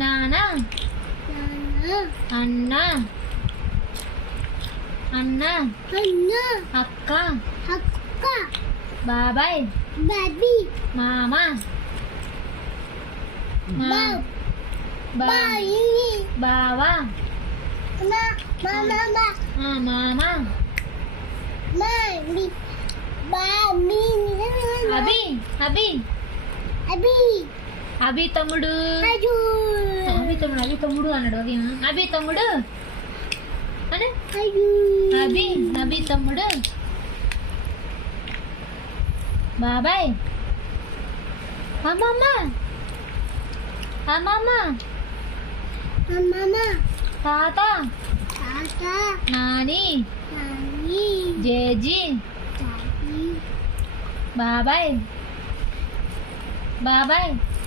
నాన్న అన్న అన్న అక్క బాబాయ్ మామ బావా మామ అభి అభి అభి తమ్ముడు అన్నాడు అభి తమ్ముడు అని అభి తమ్ముడు బాబాయ్ అమ్మమ్మ తాత నాని జేజీ బాబాయ్